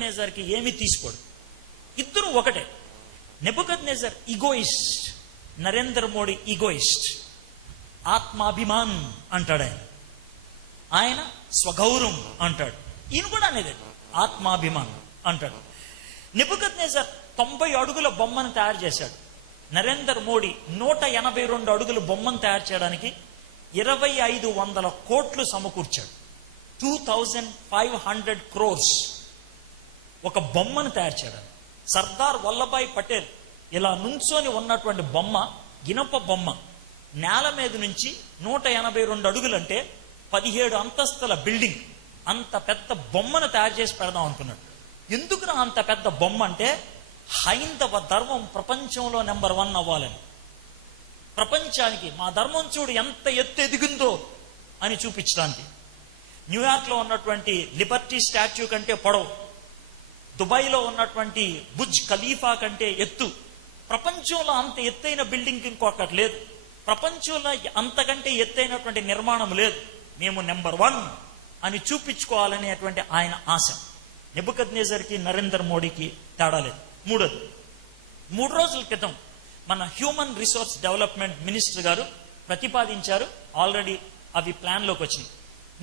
నెబుకద్నెజర్కి ఏమీ తీసుకోడు. ఇద్దరు ఒకటే. Nebuchadnezzar egoist, Narendra Modi egoist. ఆత్మాభిమాన్ అంటాడు ఆయన స్వగౌరవం అంటాడు. ఈయన కూడా అనేది ఆత్మాభిమానం అంటాడు. నెబుకద్నెజర్ 90 అడుగుల బొమ్మను తయారు చేశాడు. నరేంద్ర మోడీ 182 అడుగుల బొమ్మను తయారు చేయడానికి 2500 కోట్లు సమకూర్చాడు. 2500 crores ఒక బొమ్మను తయారు చేయడం. సర్దార్ వల్లభాయ్ పటేల్ ఇలా నుంచొని ఉన్నటువంటి బొమ్మ, ఇనప బొమ్మ, నేల మీద నుంచి 182 అడుగులంటే 17 అంతస్తుల బిల్డింగ్, అంత పెద్ద బొమ్మను తయారు చేసి పెడదాం అనుకున్నాడు. ఎందుకురా అంత పెద్ద బొమ్మ అంటే, హైందవ ధర్మం ప్రపంచంలో నెంబర్ 1 అవ్వాలని. ప్రపంచానికి మా ధర్మం చూడు ఎంత ఎత్తు ఎదిగిందో అని చూపించడానికి. న్యూయార్క్లో ఉన్నటువంటి లిబర్టీ స్టాచ్యూ కంటే పొడవు, దుబాయ్లో ఉన్నటువంటి బుర్జ్ ఖలీఫా కంటే ఎత్తు. ప్రపంచంలో అంత ఎత్తైన బిల్డింగ్ ఇంకొకటి లేదు. ప్రపంచంలో అంతకంటే ఎత్తైనటువంటి నిర్మాణం లేదు. మేము నెంబర్ 1 అని చూపించుకోవాలనేటువంటి ఆయన ఆశ. నెబుకద్నెజర్కి నరేంద్ర మోడీకి తేడా లేదు. మూడోది, 3 రోజుల క్రితం మన హ్యూమన్ రిసోర్స్ డెవలప్మెంట్ మినిస్టర్ గారు ప్రతిపాదించారు. ఆల్రెడీ అవి ప్లాన్లోకి వచ్చినాయి.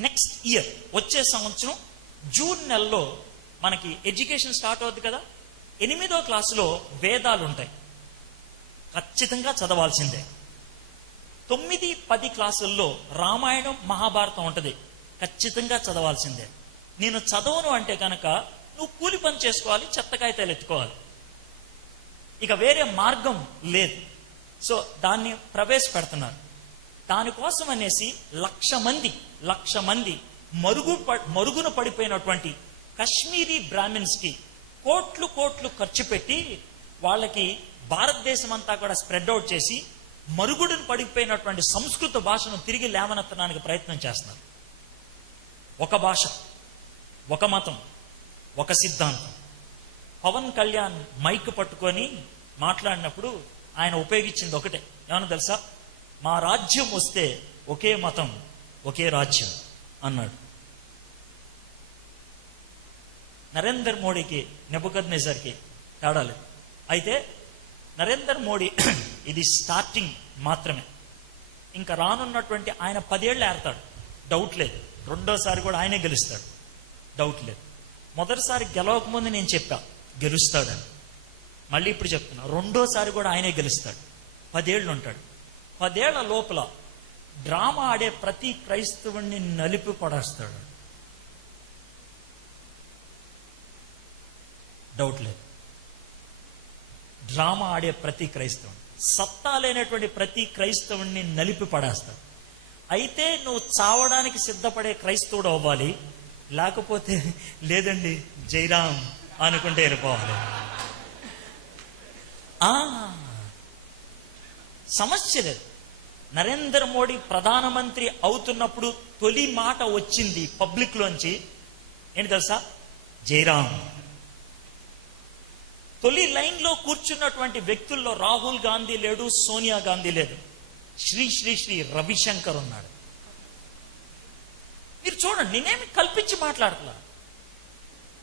నెక్స్ట్ ఇయర్, వచ్చే సంవత్సరం జూన్ నెలలో మనకి ఎడ్యుకేషన్ స్టార్ట్ అవుతుంది కదా. 8వ క్లాసులో వేదాలు ఉంటాయి, ఖచ్చితంగా చదవాల్సిందే. 9, 10 క్లాసుల్లో రామాయణం, మహాభారతం ఉంటుంది, ఖచ్చితంగా చదవాల్సిందే. నేను చదవను అంటే కనుక నువ్వు కూలి పని చేసుకోవాలి, చెత్తకాయతాలు ఎత్తుకోవాలి, ఇక వేరే మార్గం లేదు. సో దాన్ని ప్రవేశపెడుతున్నారు. దానికోసం అనేసి 1,00,000 మంది మరుగున పడిపోయినటువంటి కశ్మీరీ బ్రాహ్మిన్స్కి కోట్లు ఖర్చు పెట్టి వాళ్ళకి భారతదేశం అంతా కూడా స్ప్రెడ్ అవుట్ చేసి మరుగుడును పడిపోయినటువంటి సంస్కృత భాషను తిరిగి లేవనెత్తడానికి ప్రయత్నం చేస్తున్నారు. ఒక భాష, ఒక మతం, ఒక సిద్ధాంతం. పవన్ కళ్యాణ్ మైక్ పట్టుకొని మాట్లాడినప్పుడు ఆయన ఉపయోగించింది ఒకటే, ఏమన్నా తెలుసా? మా రాజ్యం వస్తే ఒకే మతం, ఒకే రాజ్యం అన్నాడు. నరేంద్ర మోడీకి నెబుకద్నెజర్కి తేడా లేదు. అయితే నరేంద్ర మోడీ ఇది స్టార్టింగ్ మాత్రమే. ఇంకా రానున్నటువంటి ఆయన 10 ఏళ్ళు ఏడతాడు, డౌట్ లేదు. రెండోసారి కూడా ఆయనే గెలుస్తాడు, డౌట్ లేదు. మొదటిసారి గెలవకముందు నేను చెప్పా గెలుస్తాడని, మళ్ళీ ఇప్పుడు చెప్తున్నా, రెండోసారి కూడా ఆయనే గెలుస్తాడు. 10 ఏళ్ళు ఉంటాడు. 10 ఏళ్ల లోపల డ్రామా ఆడే ప్రతి క్రైస్తవుణ్ణి నలిపి పడేస్తాడు, డౌట్ లేదు. డ్రామా ఆడే ప్రతి క్రైస్తవుని, సత్తా లేనటువంటి ప్రతి క్రైస్తవుణ్ణి నలిపి పడేస్తాడు. అయితే నువ్వు చావడానికి సిద్ధపడే క్రైస్తవుడు అవ్వాలి, లేకపోతే లేదండి జైరామ్ అనుకుంటే వెళ్ళిపోవాలి. సమస్య లేదు. నరేంద్ర మోడీ ప్రధానమంత్రి అవుతున్నప్పుడు తొలి మాట వచ్చింది పబ్లిక్ లోంచి ఏంటి తెలుసా? జైరామ్. తొలి లైన్ లో కూర్చున్నటువంటి వ్యక్తుల్లో రాహుల్ గాంధీ లేడు, సోనియా గాంధీ లేదు, శ్రీ శ్రీ శ్రీ రవిశంకర్ ఉన్నాడు. మీరు చూడండి, నేనేమి కల్పించి మాట్లాడట్లా.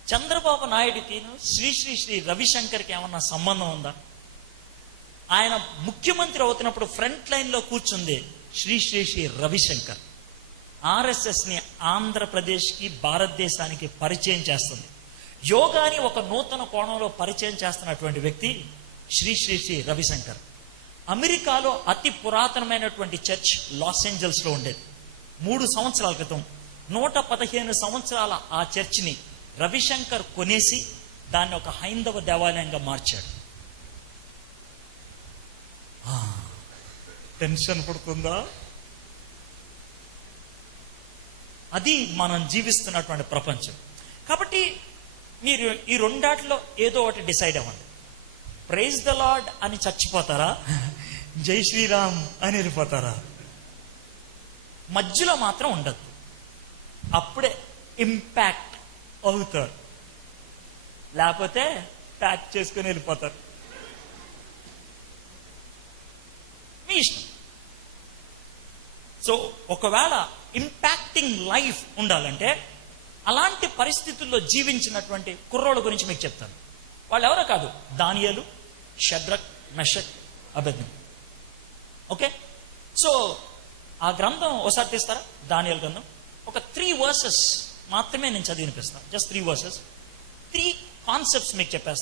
చంద్రబాబు నాయుడికి శ్రీ శ్రీ శ్రీ రవిశంకర్కి ఏమన్నా సంబంధం ఉందా? ఆయన ముఖ్యమంత్రి అవుతున్నప్పుడు ఫ్రంట్ లైన్ లో కూర్చుంది శ్రీ శ్రీ శ్రీ రవిశంకర్. ఆర్ఎస్ఎస్ ని ఆంధ్రప్రదేశ్కి, భారతదేశానికి పరిచయం చేస్తుంది. యోగాని ఒక నూతన కోణంలో పరిచయం చేస్తున్నటువంటి వ్యక్తి శ్రీ శ్రీ శ్రీ రవిశంకర్. అమెరికాలో అతి పురాతనమైనటువంటి చర్చ్ లాస్ ఏంజల్స్ లో ఉండేది. 3 సంవత్సరాల క్రితం 115 సంవత్సరాల ఆ చర్చిని రవిశంకర్ కొనేసి దాన్ని ఒక హైందవ దేవాలయంగా మార్చాడు. టెన్షన్ పడుతుందా? అది మనం జీవిస్తున్నటువంటి ప్రపంచం. కాబట్టి మీరు ఈ రెండాటిలో ఏదో ఒకటి డిసైడ్ అవ్వండి. ప్రైజ్ ద లార్డ్ అని చచ్చిపోతారా, జై శ్రీరామ్ అని వెళ్ళిపోతారా? మధ్యలో మాత్రం ఉండదు. అప్పుడే ఇంపాక్ట్ అవుతారు, లేకపోతే ప్యాక్ చేసుకుని వెళ్ళిపోతారు. మీ ఇష్టం. సో ఒకవేళ ఇంపాక్టింగ్ లైఫ్ ఉండాలంటే అలాంటి పరిస్థితుల్లో జీవించినటువంటి కుర్రోళ్ళ గురించి మీకు చెప్తాను. వాళ్ళు ఎవరో కాదు, దానియేలు, షడ్రక్, మెషక్, అబేద్నెగో. ఓకే, సో ఆ గ్రంథం ఒకసారి తీస్తారా? దానియేలు గ్రంథం ఒక 3 verses మాత్రమే నేను చదివి వినిపిస్తాను. జస్ట్ 3 verses, 3 కాన్సెప్ట్స్ మీకు చెప్పేస్తాను.